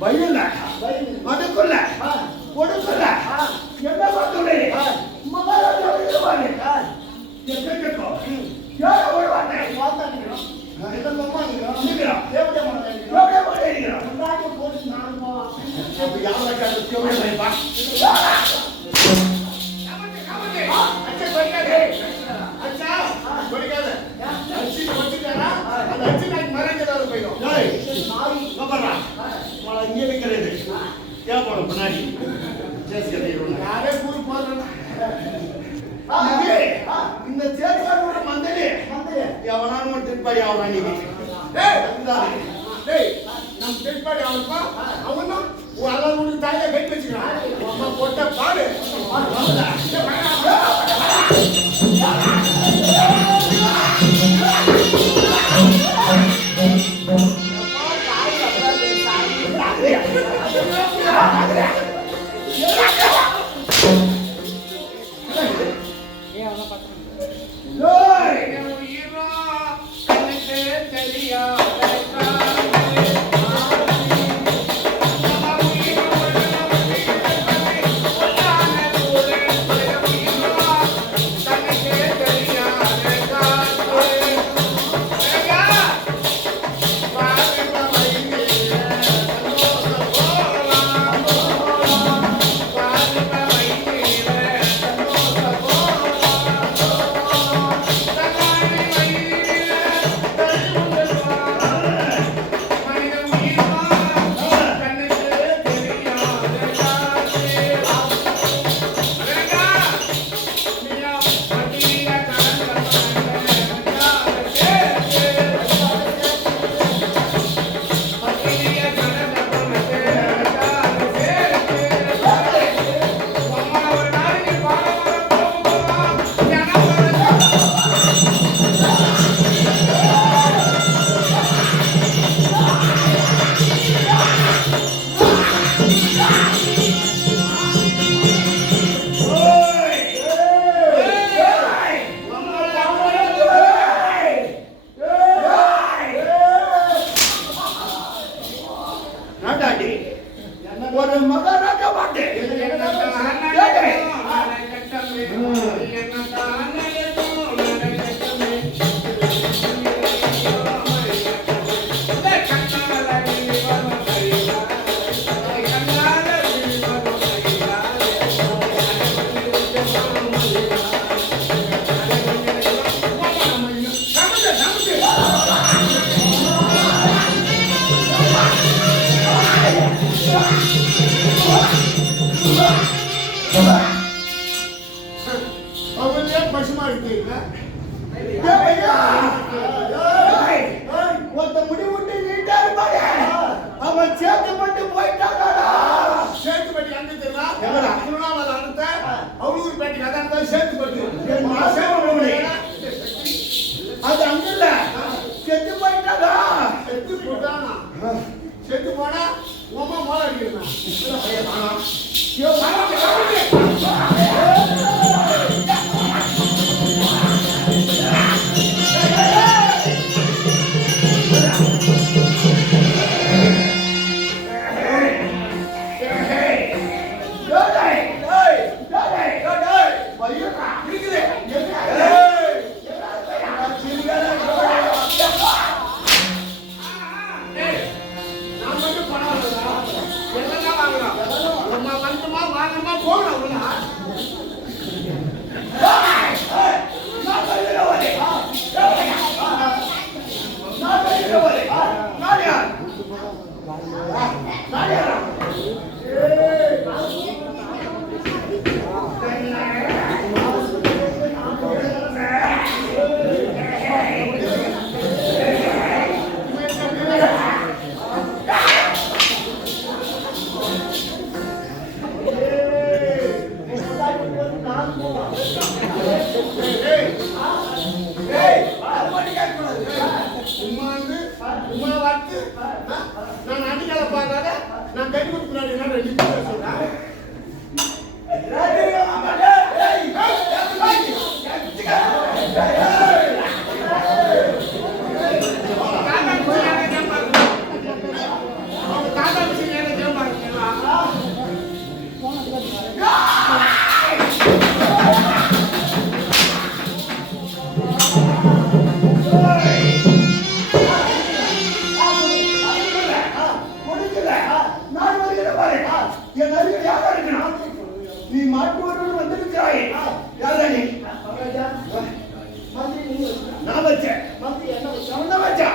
பையன்ல அதுக்குள்ள கொடுக்கல என்ன பார்த்து மகாராஜா யார வருவாங்க பார்த்தாங்க இங்கே வைக்கிறது தேவைப்படும் முன்னாடி யாரே கூறி போடுறேன் இந்த தேர்தலோட மந்தடி எவனாலும் திருப்பாடி ஆகலாம் நீங்க நம்ம திருப்பாடி ஆகணுமா அவனும் அளவுக்கு தாயை கட்டி வச்சுக்கிறான் அம்மா போட்ட பாடு ஒரு மகாராஜா பாட்டு அவன் சேர்த்து பட்டு போயிட்டாடா சேர்த்து பட்டி அங்க தெரியுமா அவளுக்கு பேட்டி அதான் சேர்த்து பட்டு அது அங்க இல்ல செத்து போயிட்டாடா செத்து போட்டானா செத்து போனா உமா மோள அடிக்கிறான் நான் அடிக்கல பாக்காத நான் கட்டி கொடுத்து சொல்றேன் மாட்டு ஒருவன் வந்திருக்கிறாய். யாரா நீ? நான் வச்சேன். என்ன வச்சா?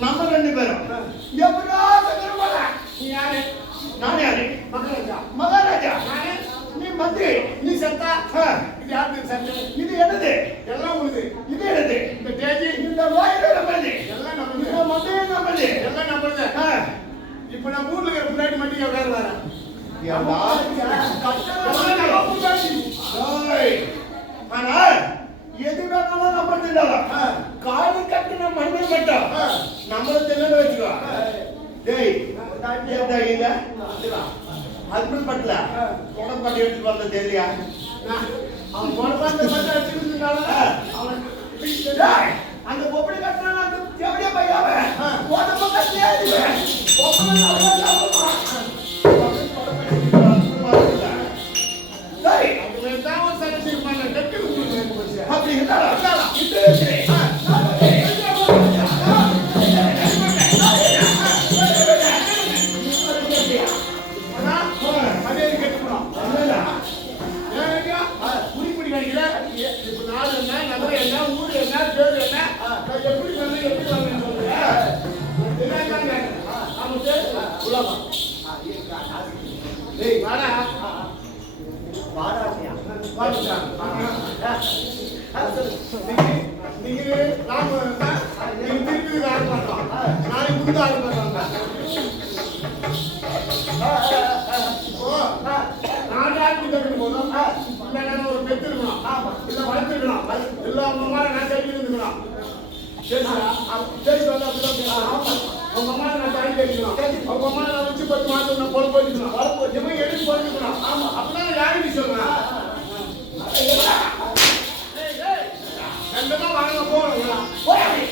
நம்ம ரெண்டு பேரும் மகாராஜா நீ மந்திரி நீ சத்தா இது யாரு சத்தா இது என்னது எல்லாம் உனது இது என்னது இந்த தேஜி இந்த வாயில நம்மது எல்லாம் நம்மது இந்த மந்திரி நம்மது எல்லாம் நம்மது இப்போ நான் ஊர்ல இருக்கிற முன்னாடி மட்டும் வேற வேற ஆனா எது வேணாலும் நம்ம தின்னலாம் காலி கட்டின மண்ணை மட்டும் நம்மள தின்னு வச்சுக்கோ டேய் ஹஸ்பண்ட் பட்டல கொடப்பாட்டி எடுத்து வந்த தெரியலையா அவன் கொடப்பாட்டி மட்டும் வச்சுருந்தால அவன் அந்த பொப்படி கட்டினா அந்த எப்படியா பையாவ உடம்பு கட்டியா அப்படி ஒரு பெத்து இருக்கணும் இல்ல வளர்த்துருக்கணும் எல்லா அம்மா நான் கையில் இருந்துக்கணும் அவங்க அம்மா நான் தாய் கேட்கணும் அவங்க அம்மா நான் வச்சு 10 மாதம் நான் பொழப்பு வச்சுக்கணும் எடுத்து பொழுதுக்கணும் அப்படின்னா யாருக்கு சொல்றேன் ரெண்டுமா வாங்க போகணும் அப்படியே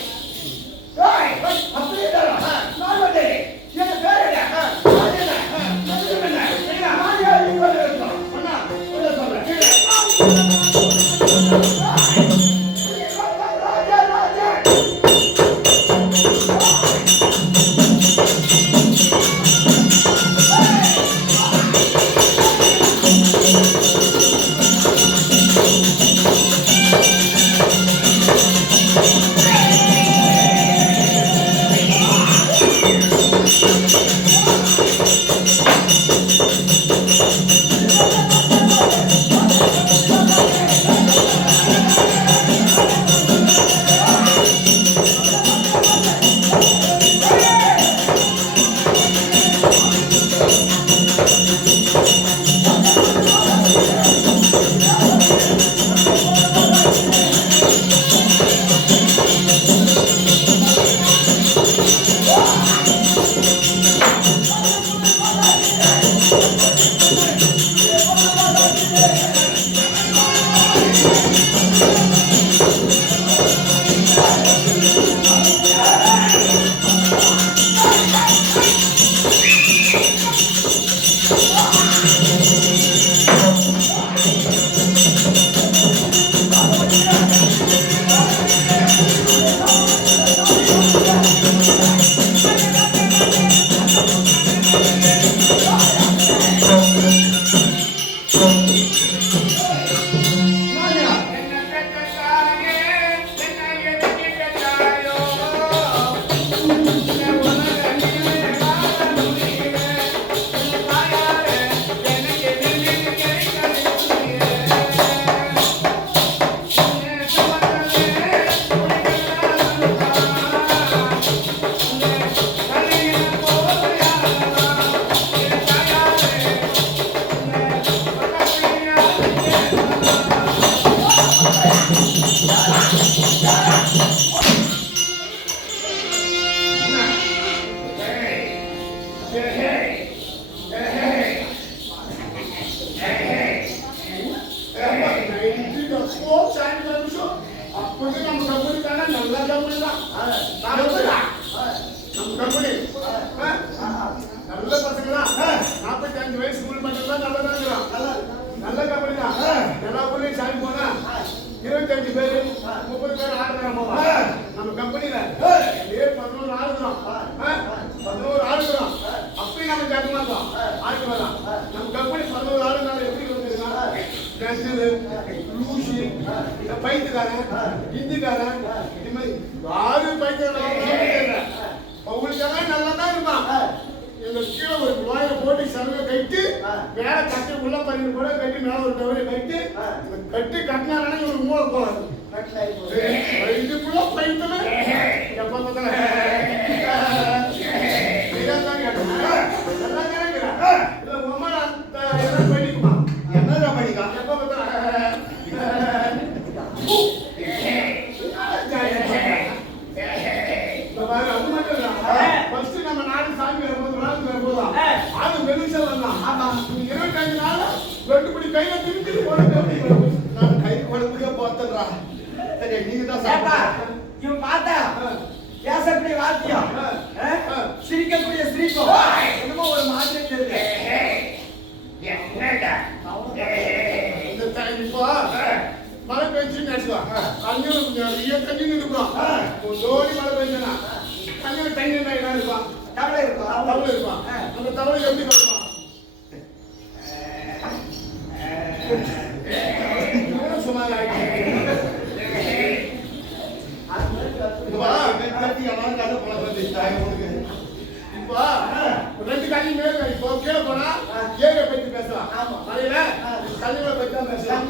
ஓம் சாமி பரமேஸ்வரன். அப்படி நம்ம கம்பெனி தானே நல்ல கம்பெனி தான். நம்ம கம்பெனி நல்ல பசங்க தான். 45 வயசு ஸ்கூல் மட்டும் தான் நல்லதா இருக்கிறோம். நல்ல கம்பெனி தான். எல்லா ஊர்லயும் சாமி போனா 25 பேரு 30 பேர் ஆடுறாங்க போவாங்க. நம்ம கம்பெனில 11 ஆளுகிறோம். 11 ஆளுகிறோம். அப்படி நம்ம ஜாக்க மாட்டோம். ஆளுக்கு வரலாம். நம்ம கம்பெனி 11 ஆளுனால எப்படி வந்துருக்குன்னா லூசி பைத்துக்காரன் ஹிந்திக்காரன் இது மாதிரி யாரு பைத்தியம் அவங்களுக்கெல்லாம் நல்லா தான் இருப்பான். எங்க கீழே ஒரு வாயில போட்டு சலவை கட்டி மேல கட்டி உள்ள பறிந்து கூட கட்டி மேல ஒரு டவரை கட்டி கட்டி கட்டினாங்கன்னா இவரு மூளை போகாது. இதுக்குள்ள பைத்தமே எப்ப பார்த்தாலும் இதான் கேட்டேன். நல்லா கேட்கிறேன். இல்ல உமா என்ன பண்ணிக்குமா என்ன பண்ணிக்கா எப்ப பார்த்தாலும் அது மட்டும் இல்ல. ஃபர்ஸ்ட் நம்ம நாடு சாமி வரும்போது அது பெருசா வரலாம். 25 நாள் 2 படி கையில திருப்பி போடுங்க. நான் கை குழம்புக்கே போத்துறா. சரி நீங்க தான் சாப்பா. இவன் பார்த்தா பேசக்கூடிய வாத்தியம் சிரிக்கக்கூடிய சிரிக்கும் என்னமோ ஒரு மாதிரி தெரியுது. என்னடா இந்த டைம் இப்போ மழை பெஞ்சுன்னு நினைச்சுவாங்க. தண்ணி நிற்கும். ஜோடி மழை பெஞ்சுனா தண்ணியில் தண்ணி என்ன இருக்கும்? தவளை இருக்கும். தவளை இருக்கும். அந்த தவளை எப்படி பண்ணுவான்? சுமார் இப்போ 2 கண்ணி மேல இப்போ கீழே போனா ஏரியை பத்தி பேசலாம். மழையில கண்ணிகளை பத்தி தான் பேசலாம்.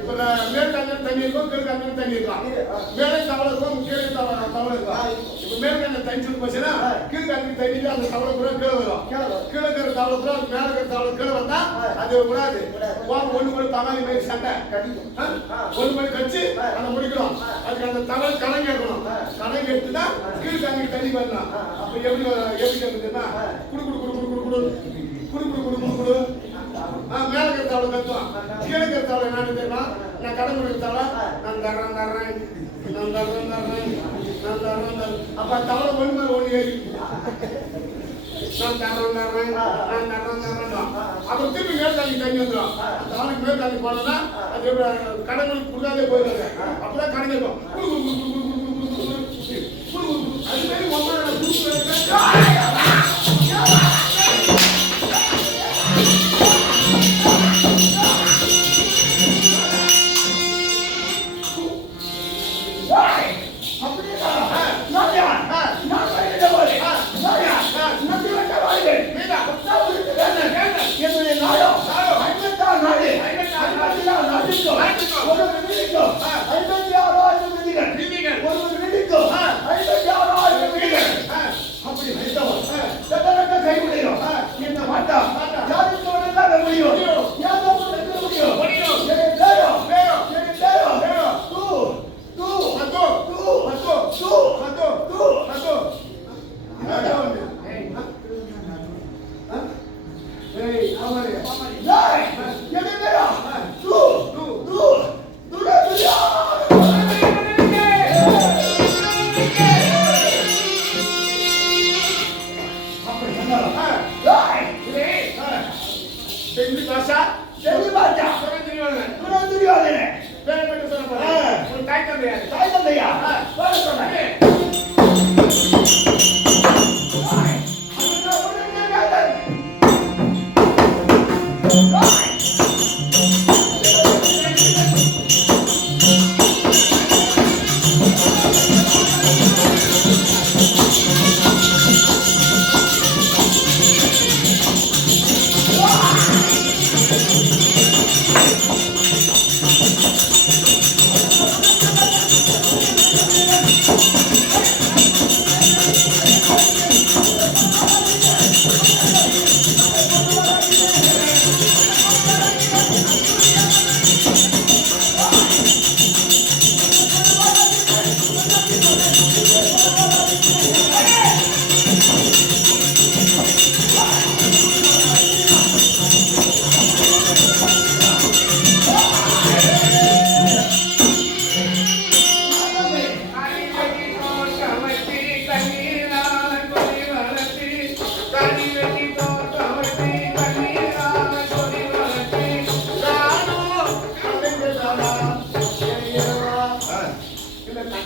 இப்ப மேல் கண்ணில் தண்ணி இருக்கும், கீழ் கண்ணில் தண்ணி இருக்கும். மேலே தவளை இருக்கும், கீழே தவளை இருக்கும். இப்ப மேல் கண்ணில் தண்ணி சொல்லி போச்சுன்னா கீழ் கண்ணில் தண்ணி அந்த தவளை கூட கீழே வரும். கீழே இருக்கிற தவளை கூட மேல இருக்கிற தவளை கீழே வந்தா அது விடாது. ஒண்ணு மணி தமாலி மாதிரி சண்டை 1 மணி கழிச்சு அதை முடிக்கணும். அதுக்கு அந்த தவளை கணக்கு எடுக்கணும். கணக்கு எடுத்துதான் கீழ் கண்ணிக்கு தண்ணி வரலாம். அப்ப எப்படி கேட்குதுன்னா குடு குடு குடு குடு குடு குடு குடு குடு குடு குடு மேல இருக்கிற தவளை கத்துவான். கீழே இருக்கிற தவளை என்னன்னு தெரியுமா? நான் கடன் கொடுக்கிற தவளை நான் தர்றேன் தர்றேன் நான் தர்றேன் தர்றேன் நான் தர்றேன் தர்றேன். அப்ப தவளை 1 மேல 1 ஏறி நான் தர்றேன் தர்றேன் நான் தர்றேன் தர்றேன். அப்புறம் திருப்பி மேல் தண்ணி தண்ணி வந்துடும். தவளைக்கு மேல் தண்ணி போனோம்னா அது கடனுக்கு கொடுக்காதே போயிடுறாங்க. அப்பதான் கடன் இருக்கும். குடு குடு குடு குடு குடு குடு குடு குடு குடு அது மாதிரி ஒவ்வொரு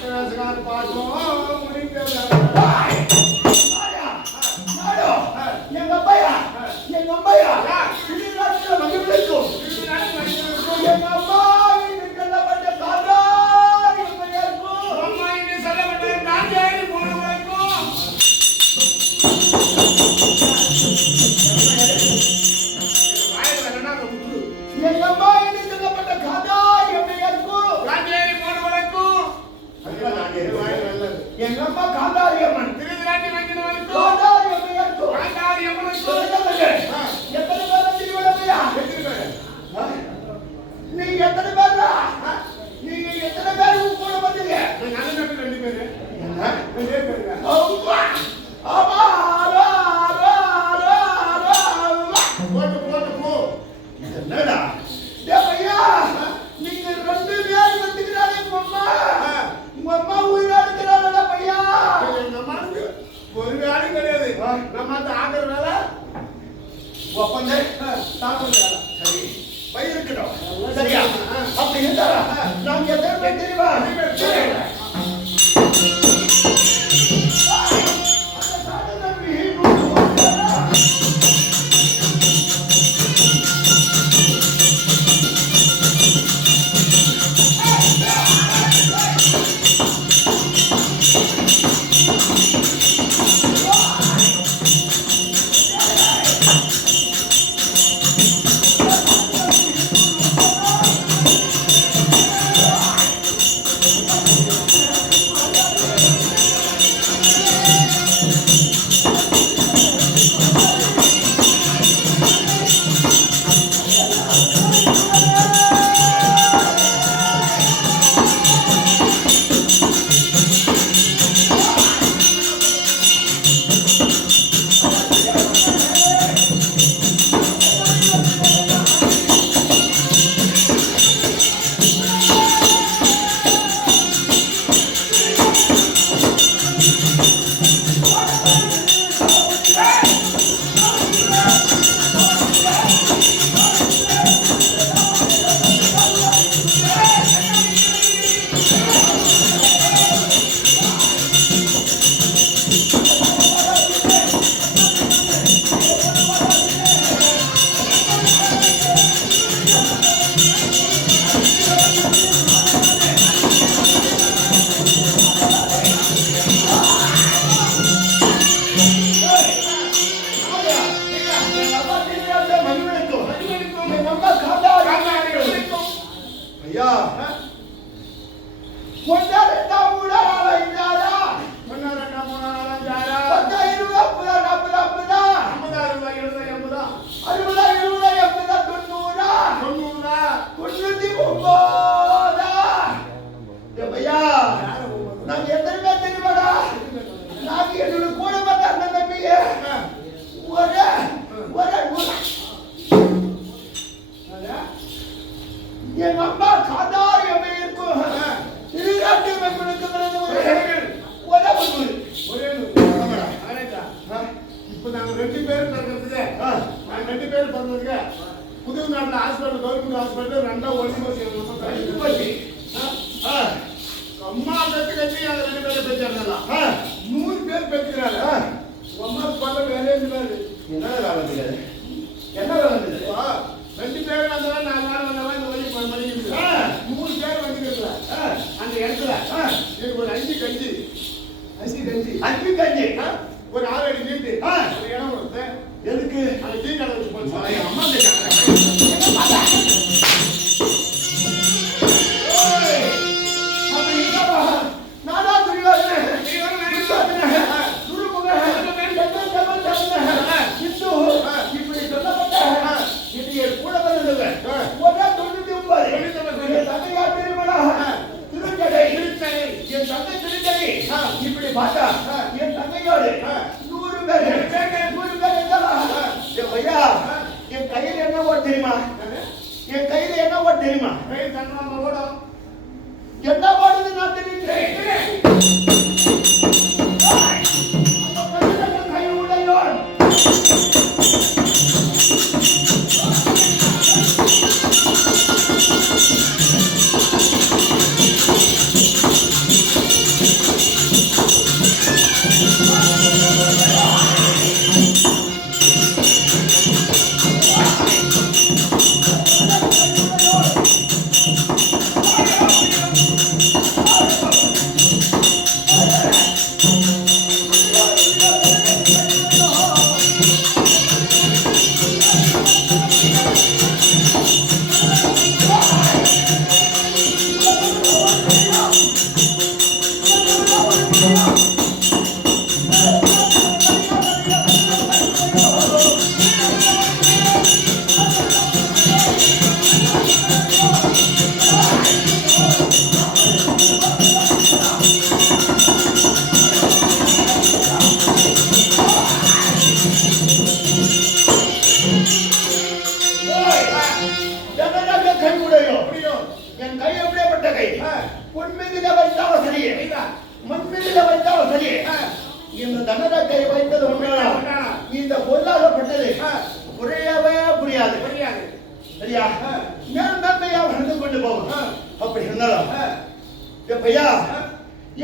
எங்க அம்மையா எங்க அம்மையா திருநாட்டில் மகிழ்ச்சிக்கும் எங்க அம்மா சொல்லப்பட்ட காதாரி அம்மையாருக்கும் அம்மா இனி சொல்லப்பட்ட காந்தாரி போனவருக்கும் எங்க அம்மா இனி சொல்லப்பட்ட காதாரி அம்மையாருக்கும் காந்தாரி போனவருக்கும் எங்க அம்மா காந்தாரி அம்மன் திருநாட்டி வைக்கிறவருக்கும் காதாரி அம்மையாருக்கும் காந்தாரி அம்மனுக்கும் எத்தனை பேர் திருவிழமையா நீங்க எத்தனை பேரா நீங்க எத்தனை பேர் கூட வந்தீங்க அம்மா ஆமா என்னடா ஐயா நீங்க ரெண்டு பேர் வந்துக்கிறாங்க உங்க அம்மா உயிரா இருக்கிறாங்களா பையா ஒரு வேலை கிடையாது நம்ம அந்த ஆகிற வேலை ஒப்பந்த தாக்குற வேலை சரி பயிர்க்கணும் சரியா அப்படி இருந்தாரா நாங்க எத்தனை பேர் தெரியுமா ஐயா ஒன்னா ரெண்டா மூணா நாலா இந்தாரா ஒன்னா ரெண்டா மூணா நாலா அஞ்சாரா 10 20 40 40 50 60 70 90 ஐயா நாங்க எத்தனை பேர் தெரியுமாடா நாங்க என்னோட கூட வந்த அந்த தம்பிய ஒரே எங்க அம்மா காதாரி அம்மை இருக்கும் திருநாட்டு மக்களுக்கு இப்ப நாங்க 2 பேர் பிறந்ததுக்கு நாங்க 2 பேர் பிறந்ததுக்கு புது நாட்டுல ஹாஸ்பிட்டல் கவர்மெண்ட் ஹாஸ்பிட்டல் ரெண்டா ஒழுங்கு போச்சு அம்மா பெற்று அவங்க 2 பேரும் பெற்றாங்கலாம் 100 பேர் பெற்றுக்கிறாங்க அம்மா பண்ண வேலையே இருக்காது என்ன வேலை என்ன வேலை 2 பேர் வந்தவன் 4 வாரம் வந்தவன் இந்த வழி பண்ணிருக்கு 3 பேர் வந்துருக்கல அந்த இடத்துல எனக்கு ஒரு 5 கஞ்சி ஒரு 6 அடி நீட்டு ஒரு இடம் வருது எதுக்கு அந்த டீ கடை வச்சு போச்சு அம்மா நானா துரியோதனன் இப்படி சொல்லப்பட்ட இது கூட வந்தது ஒரே 99 தந்தையா திருமணா திருச்சடை என் தந்தை திருச்சடை இப்படி பார்த்தா என் தந்தையோடு 100 பேர் ஐயா என் கையில் என்ன ஓட்டு தெரியுமா என் கையில் என்ன ஓட்டு தெரியுமா என்ன ஓடுது நான் தெரிவிக்கிறேன் கை உடையோன் இந்த தனரட்டை வைத்தது உண்மையா இந்த பொருளாகப்பட்டது புரியவே புரியாது சரியா மேலும் மேன்மையா வளர்ந்து கொண்டு போகும் அப்படி இருந்தாலும் எப்பையா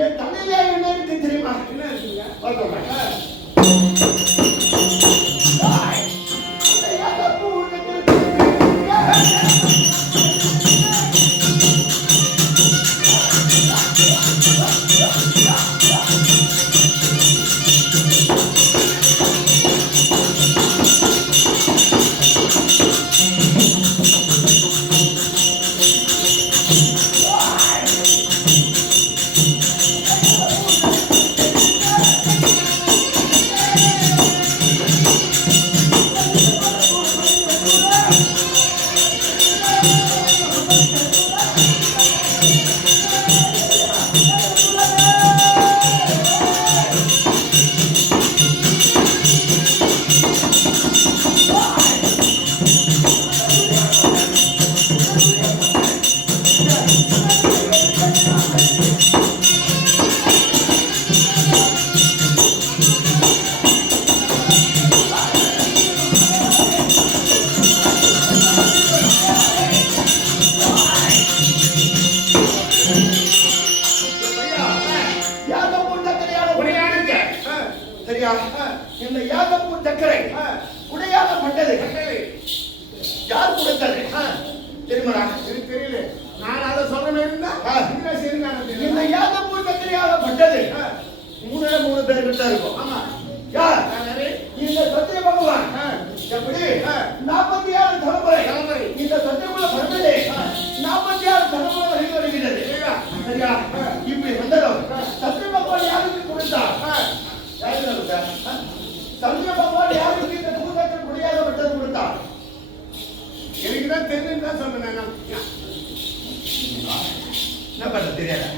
என் தலையில என்ன இருக்கு தெரியுமா என்ன இருக்குங்க பார்க்கலாம் இந்த யாகப்பூர் சக்கரை உடையாகப்பட்டது யார் கொடுத்தது தெரியுமா தெரியல நான் அதை சொல்ல இருந்தா இந்த யாகப்பூர் சக்கரையாகப்பட்டது மூணு பேர் கிட்ட இருக்கும் ஆமா யார் இந்த சத்திய பகவான் எப்படி 46 தலைமுறை இந்த சத்தியகுல பரம்பரை 46 தலைமுறை வரைக்கும் வருகிறது சரியா இப்படி வந்ததும் சத்திய பகவான் யாருக்கு கொடுத்தார் யாருக்கு கொடுத்தார் சத்திய பகவான் யாருக்கு இந்த பூதத்தில் முடியாதப்பட்டது கொடுத்தார் எனக்கு தான் தெரியும் தான் சொன்னேன் என்ன பண்ண தெரியாது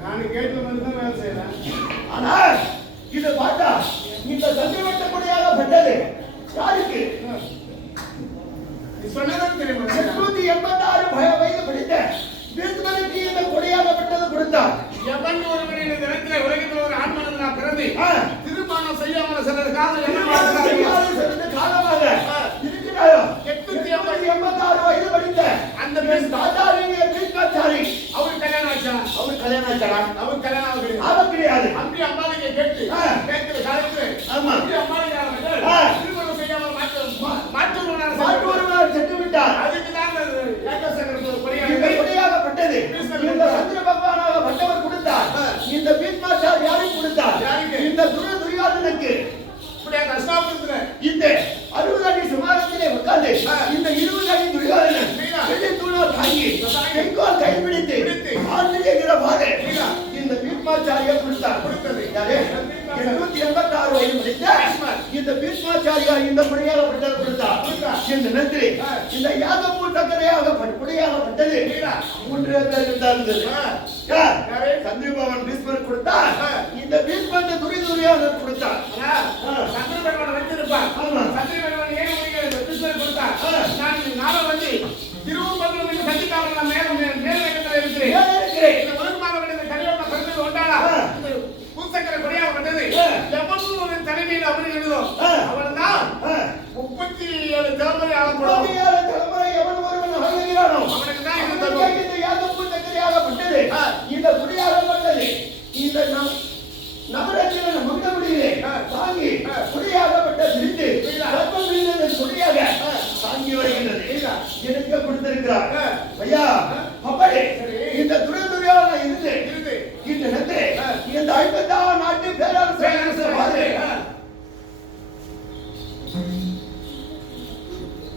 நான் கேட்டு வந்து தான் வேலை செய்யறேன் ஆனால் இதை பார்த்தா இந்த சத்திய வெட்டக்கூடியாகப்பட்டது யாருக்கு சொன்னதான் தெரியும் 886 வயது படித்த வீரர்களுக்கு இந்த கொடையாகப்பட்டது கொடுத்தார் எவன் ஒருவரின் இந்த இடத்துல உலகத்தில் ஒரு ஆண்மனது நான் பிறந்து திருமணம் செய்யாமல் சிலர் காலமாக இருக்கிறாரோ 886 வயது படித்த அந்த தாத்தாரிங்க பீஷ்மாச்சாரி அவர் கல்யாணம் ஆச்சா அவர் கல்யாணம் ஆகல அவர் கிடையாது அம்பி அம்மாளுக்கு கேட்கிற காலத்துல ஆமா அம்பி அம்மாளுக்கு திருமணம் செய்யாமல் மாற்றுவனார் சென்று விட்டார் அதுக்கு தான் கொடையாகப்பட்டது இந்த சந்திர பகவானாக பட்டவர் கொடுத்தார் இந்த பீஷ்மாச்சாரி யாருக்கு கொடுத்தார் இந்த துரியோதனனுக்கு இந்த 60 அடி சுமாரத்திலே உட்கார்ந்து இந்த 20 அடி துரியோதனன் வெள்ளி தூணால் தாங்கி செங்கோல் கைப்பிடித்து ஆழ்ந்திருக்கிறவாறு இந்த பீஷ்மாச்சாரியை கொடுத்தார் யாரு 886 வயது முடித்த இந்த பீஷ்மாச்சாரியா இந்த கொடையாகப்பட்டது கொடுத்தார் இந்த நன்றி இந்த யாகப்பூர் கொடையாகப்பட்டது 3 பேருக்கு தான் இருந்தது சந்திரபவன் பீஷ்மர் கொடுத்தார் இந்த பீஷ்மர் துரியோதனன் கொடுத்தார் சந்திரபகவான் வச்சிருப்பார் சந்திரபகவான் ஏன் பீஷ்மர் கொடுத்தார் நான் வந்து திருவம்பரம் சந்திக்காமல் மேல் இருக்கிறேன் இந்த உலகமாக கல்யாணம் பிறந்தது ஒன்றாளா பூசக்கரை கொடையாகப்பட்டது எவனும் ஒரு தலைமையில் அமர்கிறதோ அவன் தான் 37 தலைமுறை ஆகப்படும் எவன் ஒருவன் அழகிறானோ அவனுக்கு தான் இந்த யாகப்பூர் சக்கரையாகப்பட்டது இந்த குடியாகப்பட்டது இந்த நவரத்தின மங்கமுடியிலே தாங்கி குடியாகப்பட்ட விருந்து கர்ப்பம் விழுந்தது குடியாக தாங்கி வருகின்றது எனக்கு கொடுத்திருக்கிறார் ஐயா அப்படி இந்த துரியோதன இருந்து இந்த நன்றி இந்த 56 நாட்டு பேரரசர் மாதிரி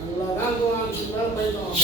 அல்லாதான் போயிட்டோம்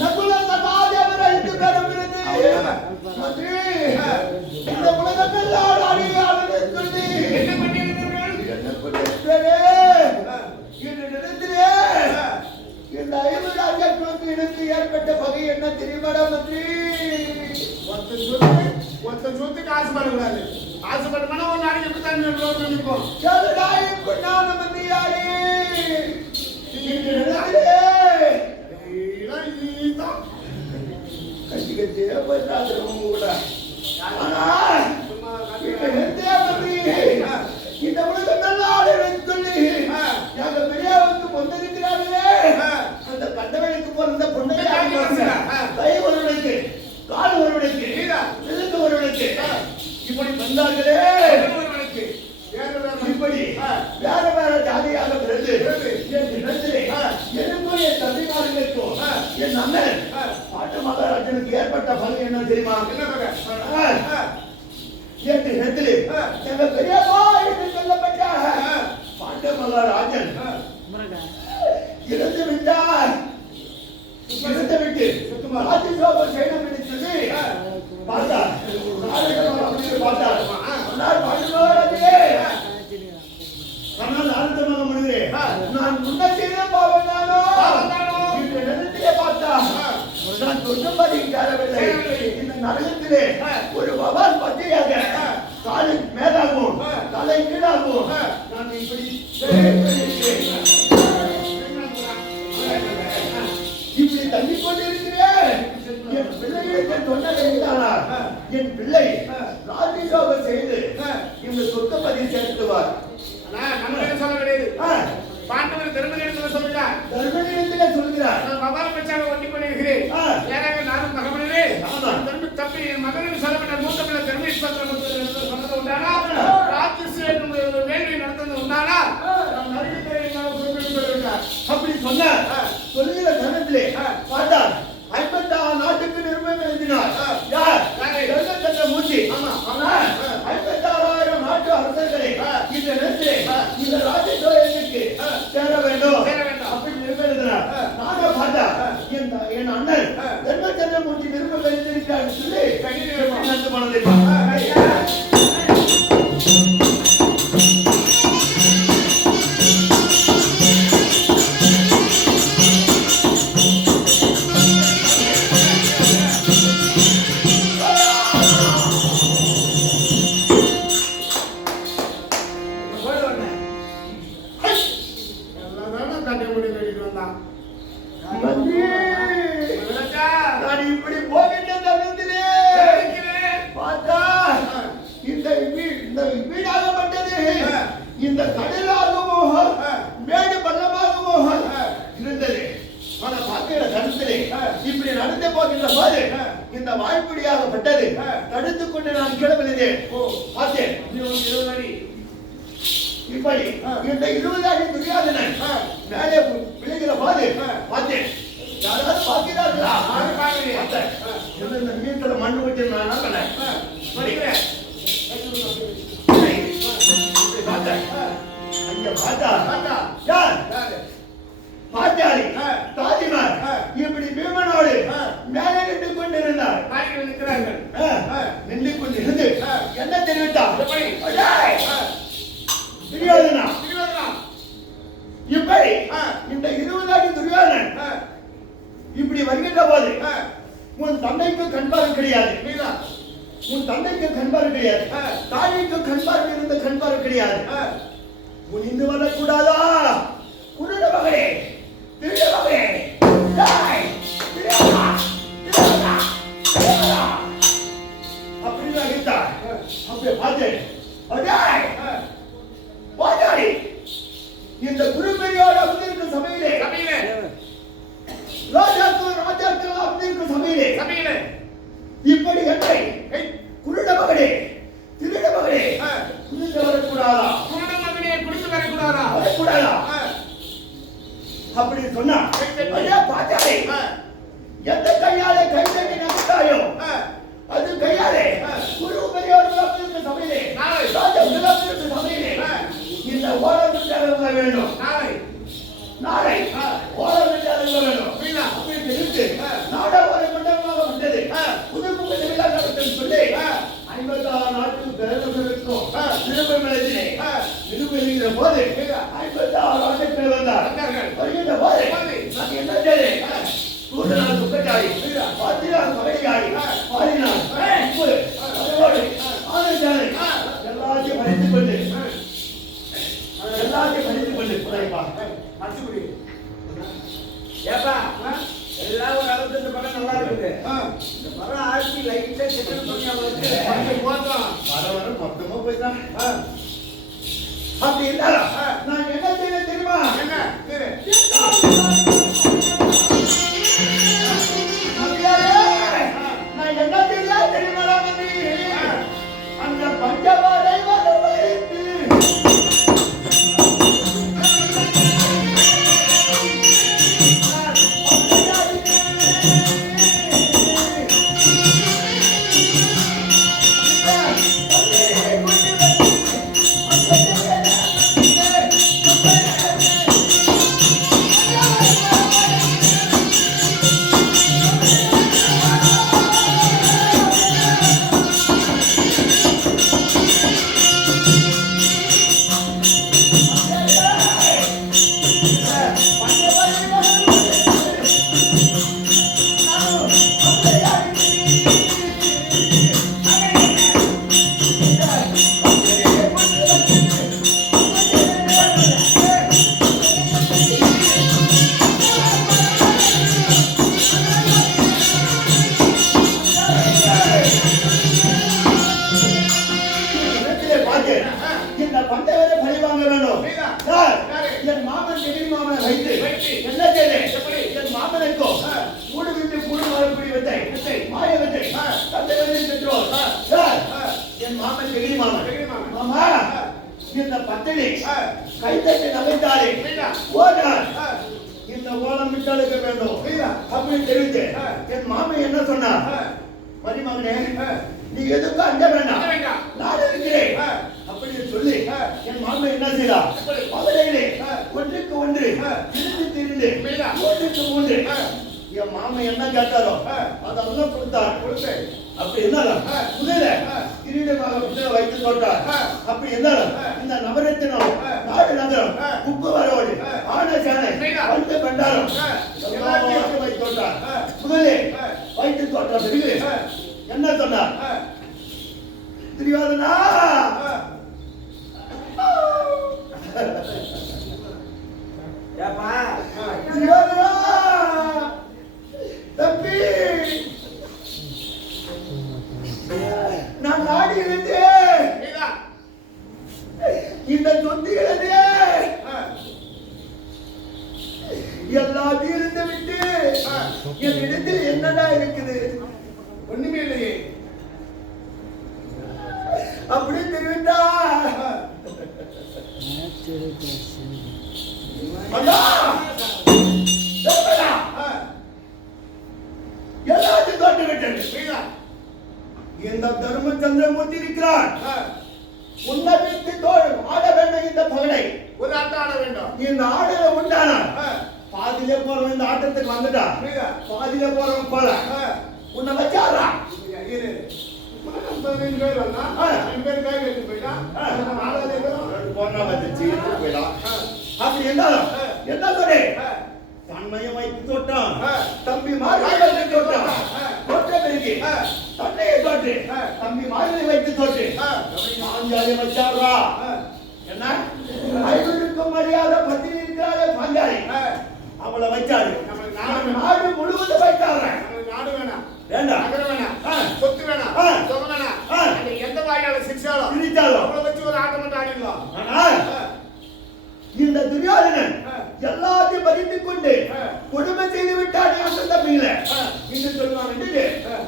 நகுல சகாதேவர் ஐந்து பேரும் இருந்து மந்திரி இந்த உலகமெல்லாம் அடியாளர் சொல்லி என்ன பண்ணியிருக்கிறீர்கள்? என்ன பண்ணிருக்கிறே இந்த நிலத்திலே இந்த 5 ராஜாக்களுக்கு எனக்கு ஏற்பட்ட பகை என்ன தெரியுமாடா மந்திரி? ஒருத்தன் சொத்துக்கு ஆசைப்படக்கூடாது. ஆசைப்பட்டோம்னா ஒரு நாளைக்கு எப்படித்தான் ரோட்ல நிற்போம். சலுடாய் பொன்னான மந்திரியாரே இந்த நிலத்திலே இதுதான் கட்டிக்கட்டே போயிட்டாங்க கூட. ஆனா இந்த நிலத்திலே மந்திரி இந்த உலகம் நல்ல ஆளுநர் சொல்லி எங்க பெரியாவுக்கு பொந்திருக்கிறார்களே அந்த கண்டவனுக்கு பிறந்த பொண்ணை கை ஒருவனுக்கு கால் ஒருவனுக்கு விழுந்து ஒருவனுக்கு இப்படி வந்தார்களே இப்படி வேற வேற ஜாதியாக பிறந்து என் இடத்திலே எனக்கும் என் தம்பிமார்களுக்கும் என் அண்ணன் பாட்டு மகாராஜனுக்கு ஏற்பட்ட பலன் என்ன தெரியுமா? என் இடத்திலே எங்க பெரியப்பா என்று சொல்லப்பட்ட பாண்டு மகாராஜன் இறந்து விட்டார். இறந்து விட்டு ராஜசோகம் செய்யணும் என்று சொல்லி பார்த்தார். பார்த்தார் ஆனந்தமாக முடிவு நான் முன்ன செய்த பாவம் தானோ இந்த நிலத்திலே பார்த்தா நான் தொட்டும்படி தரவில்லை. இந்த நரகத்திலே ஒரு பவான் பச்சையாக காலை மேலாகவும் தலை கீழாகவும் நான் இப்படி தள்ளி கொண்டிருக்கிறேன். என் பிள்ளைகளுக்கு சொன்னதை என் பிள்ளை ராஜசோகம் செய்து இந்த சொத்து பதிவு செலுத்துவார். சொல்ல கிடையாது. பாண்டவர் தர்மனிடத்தில் சொல்கிறார். தர்மனிடத்திலே சொல்கிறார். நான் பவால பச்சாக ஒட்டி பண்ணியிருக்கிறேன். யாராக நானும் மகமனே தர்ம தப்பி என் மகனுக்கு சொல்லப்பட்ட மூத்த பிள்ளை தர்மேஸ்வரன் சொன்னது உண்டானா ராட்சசி வேள்வி நடந்தது உண்டானா நான் நரகத்தை குறிப்பிட்டிருக்கிறார். அப்படி சொன்னார். சொல்லுகிற சமயத்திலே பார்த்தார் 56 நாட்டுக்கு நிர்ணயம் எழுதினார். யார்? ஜெகதத்த மூர்த்தி. ஆனால் 56,000 நாட்டு அரசர்களை இந்த நேரத்திலே இந்த ராஜசோகத்துக்கு சேர வேண்டும் அப்படி நிர்ணயம் எழுதினார். நானும் பார்த்தா என் அண்ணன் ஜெகதத்த மூர்த்தி நிர்ணயம் எழுதியிருக்கார் சொல்லி நடந்து போனது. நான் இப்படி போகின்ற தருணத்திலே பார்த்தா இந்த வீடாகப்பட்டது இந்த கடலாகவோ மேடு பள்ளமாகவோ இருந்தது. ஆனா பார்க்கிற தருணத்திலே இப்படி நடந்து போகின்ற போது இந்த வாய்ப்படியாகப்பட்டது தடுத்துக் கொண்டு நான் கீழே விழுந்தேன். பார்த்தேன் இப்படி இந்த 20 அடி துரியாதனன் மேலே விழுகிற போது பார்த்தேன். யாராவது பார்க்கிறார்களா? இந்த வீட்டுல மண்ணு வச்சு நான் அங்க பார்த்தா யார்? பாஞ்சாலி தாதிமார் இப்படி பீமனோடு மேலே நின்று கொண்டிருந்தார். நின்று கொண்டிருந்து என்ன தெரிவித்தார்? துரியோதனா இப்படி இந்த 20 அடி துரியோதனன் இப்படி வருகின்ற போது உன் தந்தைக்கு கண்பார்வை கிடையாது. உன் தந்தைக்கு கண்பார்வை கிடையாது. தாய்க்கு கண்பார்வை இருந்த கண்பார்வை கிடையாது. உன் இந்து வரக்கூடாதா? குருட மகளே, திருட மகளே, அப்படின்னு அடித்தார். அப்படியே பார்த்தேன். பாஞ்சாலி இந்த குருபெரியோடு அமர்ந்திருக்க சபையிலே ராஜாக்கள் அமர்ந்திருக்க சபையிலே இப்படி என்னை குருட மகனே திருட மகனே குடித்து வரக்கூடாதா? வரக்கூடாதா அப்படி சொன்னா பாஞ்சாலி எந்த கையாலே கை தட்டி நடத்தாயோ அது கையாலே குரு பெரியோடு அமர்ந்திருக்க சபையிலே ராஜாக்கள் அமர்ந்திருக்க சபையிலே இந்த ஓரத்தில் வேண்டும். நாளை ஓரத்தில் வேண்டும். அப்படி தெரிவித்து ஏப்பா ஆ? எல்லாம் ஒரு அளவுக்கு இந்த படம் நல்லா இருக்குது ஆ. இந்த படம் ஆட்சி லைட்டா செட்டில் பண்ணியா வந்து கொஞ்சம் போட்டோம். வர மொத்தமா போய்தான் ஆ. அப்படி இருந்தாலும் ஆ. நான் என்ன செய்ய தெரியுமா என்ன சரி. மரியாதை, நான் என்ன செய்ய தெரியுமா மதி அந்த பஞ்சவாடை வரவழைத்து இந்த பண்டவரை பழி வாங்க வேண்டும் சார், என் மாமன் திடீர் மாமனை வைத்து என்ன செய்தேன் என் மாமனுக்கும் கூடு விட்டு கூடு வரக்கூடிய வித்தை மாய வித்தை தந்தை வந்து பெற்றோர் சார், என் மாமன் திடீர் மாமன் மாமா இந்த பத்தினி கைத்தட்டி நகைத்தாரே ஓடார் இந்த ஓலம் விட்டாளுக்க வேண்டும் அப்படின்னு தெரிவித்து என் மாமன் என்ன சொன்னார் மருமகனே நீ எதுக்கும் அஞ்ச வேண்டாம் நான் இருக்கிறேன் அப்படின்னு சொல்லி என் மாமன் என்ன செய்தார் மதுரையிலே ஒன்றுக்கு ஒன்று இருந்து திரிந்து மூன்றுக்கு மூன்று என் மாமன் என்ன கேட்டாரோ அதெல்லாம் கொடுத்தார் அப்படி இருந்தாலும் முதல்ல கிரீடமாக புத்தக வைத்து போட்டார் அப்படி இருந்தாலும் இந்த நவரத்தினம் நாடு நகரம் உப்பு வரவோடு ஆன சாணை வந்து கண்டாரம் எல்லாத்தையும் வைத்து போட்டார் முதலே வைத்து தோற்ற பிறகு என்ன சொன்னார் துரியோதனா ஏப்பா துரியோதனா தம்பி நான் நாடி இருந்தேன் இந்த சொத்து இழந்தே எல்லாத்தையும் இருந்து விட்டு என் இடத்தில் என்னடா இருக்குது ஒண்ணுமே இல்லையே. அப்படி தெரிவித்தா அண்ணா, எப்படா? எல்லாத்தையும் தோற்று விட்டது. இந்த தர்மச்சந்திரமூர்த்தி இருக்கிறான். உன்னை வைத்து ஆட வேண்டும் இந்த பகடை. ஒரு ஆட்டம் ஆட வேண்டும். இந்த ஆடல உண்டானா பாதியில போறவன் இந்த ஆட்டத்துக்கு வந்துட்டா பாதியில போறவன் போல உன்னை வச்சாரா அப்படி இருந்தாலும் என்ன சொல்லு தன்மையை வைத்து தோட்டம் தம்பி மாறி தோட்டம் தோற்ற பிறகு தன்னையை தோற்று தம்பி மாறி வைத்து தோற்று பாஞ்சாலி வச்சாரா என்ன ஐவருக்கும் மரியாதை பத்தினி இருக்கிறாரே பாஞ்சாலி அவளை வச்சாரு நாடு முழுவதும் வைத்தாரு நாடு வேணாம் வேண்டாம் நகரம் வேணாம் சொத்து வேணாம் சொகம் வேணாம் எந்த வாயால சிரிச்சாலும் சிரிச்சாலும் அவளை வச்சு ஒரு ஆட்டம் மட்டும் ஆடிடலாம். ஆனால் இந்த துரியோதனன் எல்லாத்தையும் பறித்துக் கொண்டு கொடுமை செய்து விட்டானே அந்த தம்பியில என்று சொல்லுவாங்க.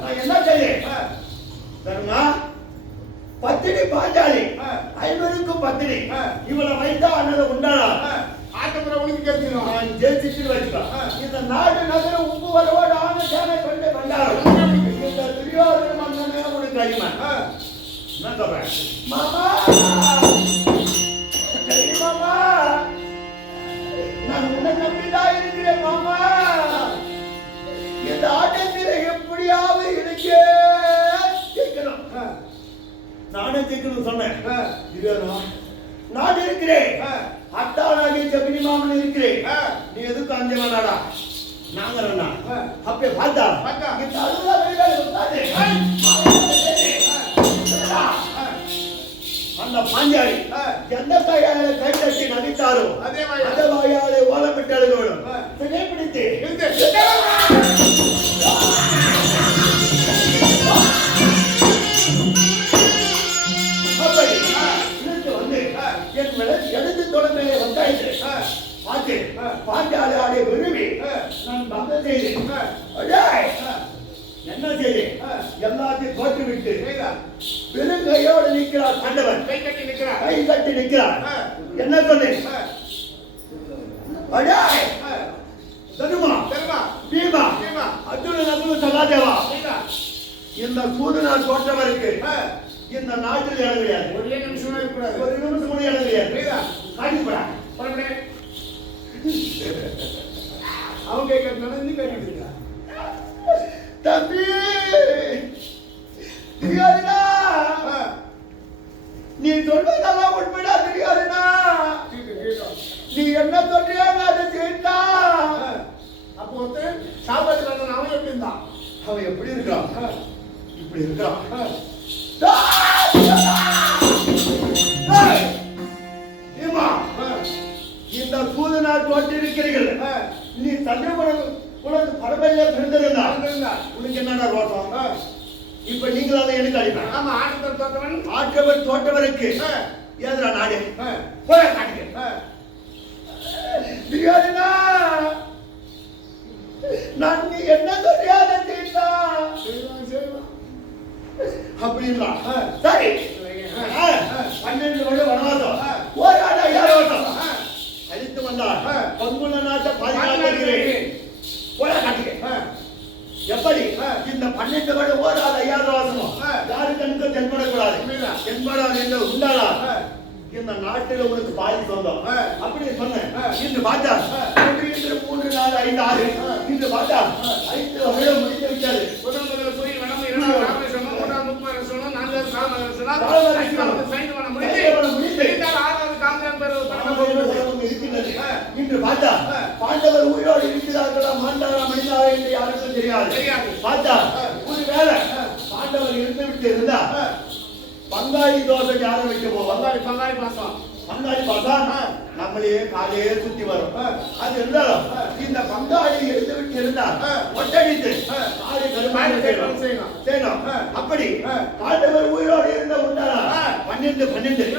நான் என்ன செய்தேன் தர்மா பத்தினி பாஞ்சாலி ஐவருக்கும் பத்தினி இவளை வைத்தா அண்ணல உண்டானா ஆட்டப்புற உனக்கு கேட்கணும். நான் ஜெயிச்சுட்டு வச்சுக்கோ. இந்த நாடு நகரம் உப்பு வரவோடு ஆன சேனை கொண்டு வந்தாலும் இந்த துரியோதன மன்னனே உனக்கு அடிமை. என்ன சொல்றேன் மாமா மாமா நான் உன்னை நம்பிதான் இருக்கிறேன் மாமா. இந்த ஆட்டத்தில் எப்படியாவது எனக்கே கேட்கணும். நானே கேட்கணும் சொன்னேன். நான் இருக்கிறேன் அத்தானாகி ஜபினி மாமன் இருக்கிறேன். நீ எதுக்கு அஞ்ச வேணாடா நாங்க அப்பே பார்த்தா இந்த அழுதா வெளியில உட்காந்து அந்த பாஞ்சாலி எந்த கையால கை தட்டி நடித்தாரோ அதே வாயாலே ஓலமிட்டு அழுகணும். பிடித்து செய்தி அடேய், என்ன செய்தி எல்லாத்தையும் தோற்று விட்டு வெறும் கையோடு நிற்கிறார் ஆண்டவன். கை கட்டி நிற்கிறார். கை கட்டி நிற்கிறார். என்ன சொன்னேன்? அடேய், தனுமா தெரியுமா? பீமா பீமா. அர்ஜுனன் அர்ஜுன சகாதேவா, சரிதா? இந்த சூதுனா தோற்றவருக்கு இந்த நாட்டில் இடம் கிடையாது. ஒரே நிமிஷம் இருக்கக்கூடாது. ஒரு நிமிஷம் கூட இடம் கிடையாது. சரிதா? காட்டிப்படா. புறப்படு. அவங்க கேட்கறதுனால நீ கேட்டுட்டு இருக்க. தம்பி தெரியாதுடா, நீ சொல்வதெல்லாம் உண்மைடா. தெரியாதுடா, நீ என்ன சொல்றியோ அதை செய்தா. அப்போ வந்து சாப்பாட்டுக்கு வந்த அவன் எப்படி இருந்தான்? அவன் எப்படி இருக்கான்? இப்படி இருக்கான். ஏமா, இந்த சூதனா தோற்றிருக்கிறீர்கள். நீ சந்திரபுரம் உனக்கு பரம்பரையா பிறந்திருந்தா உனக்கு என்னடா ரோஷம்? இப்ப நீங்களும் அதை எனக்கு அடிப்பேன். ஆமா, ஆட்டத்தில் தோற்றவன் ஆற்றவர் தோற்றவருக்கு ஏதுடா நாடு? தெரியாதுடா, நான் நீ என்ன தெரியாத செய்தா அப்படிங்களா? சரி, 12 வருடம் வனவாசம், ஒரு ஆண்டு 5000 வருஷம் அழித்து வந்தார். பங்குள்ள நாட்டை பாதுகாக்கிறேன். எப்படி இந்த 12 வருடம் ஒரு ஆண்டு 5000 வருஷம் யாரு கண்ணுக்கு தென்படக்கூடாது. தென்படாது என்று உண்டாளா இந்த நாட்டில் உனக்கு பாதி சொந்தம். அப்படி சொன்னேன். இன்று பார்த்தா 1, 2, 3, 4, 5, 6 இன்று பார்த்தா 5 வருடம் முடித்து விட்டது. முதல் சூரிய வனம், இரண்டாவது ராமேஸ்வரம், மூன்றாவது முத்துமாரேஸ்வரம், நான்காவது காமராஜேஸ்வரம், ஐந்தாவது சைந்தவனம் முடித்து ஐந்தாவது ஆறாவது காமராஜன் பெருமாள் இருக்கின்றது. இன்று பார்த்தா பாண்டவர் உயிரோடு இருக்கிறார்களா மாண்டாரா மனிதாரா என்று யாருக்கும் தெரியாது. பார்த்தா ஒருவேளை பாண்டவர் இருந்து விட்டு இருந்தா பங்காளி தோசை யாரும் வைக்க போவோம். பங்காளி பாசம், பங்காளி பார்த்தா நம்மளையே காலையே சுத்தி வரும். அது இருந்தாலும் இந்த பங்காளி இருந்து விட்டு இருந்தா ஒட்டடித்து காலை கருமாறு செய்யணும். அப்படி பாண்டவர் உயிரோடு இருந்த உண்டானா 12 24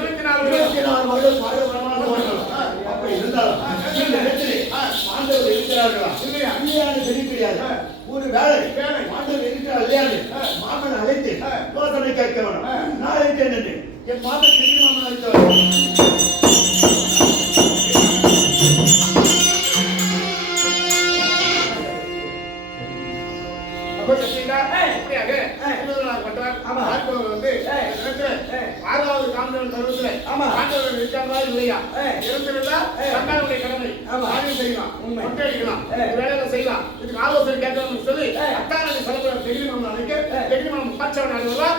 வருடம் பாண்டவர் அப்படி இருந்தாலும் இந்த இடத்திலே பாண்டவர் இருக்கிறார்களா இல்லையான்னு தெரிய கிடையாது. ஒரு வேலை பாண்டவர் இருக்கிறார் இல்லையான்னு மாமன் அழைத்து யோசனை கேட்க வேணும். நான் அழைத்தேன் என்று என் மாமன் பெரிய மாமன் அழைத்தவர் ஆறாவது காமராஜன் பருவத்தில் பாண்டவர்கள் இருக்காங்களா இல்லையா? இருந்திருந்தா சந்தானுடைய கடமை காரியம் செய்யலாம், மொட்டை அடிக்கலாம், வேலையில செய்யலாம். இதுக்கு ஆலோசனை கேட்கணும்னு சொல்லி அத்தானடி செலவு தெகிரிமனம் அழைக்க தெகிரிமனம் பாட்சவன் அலுவலா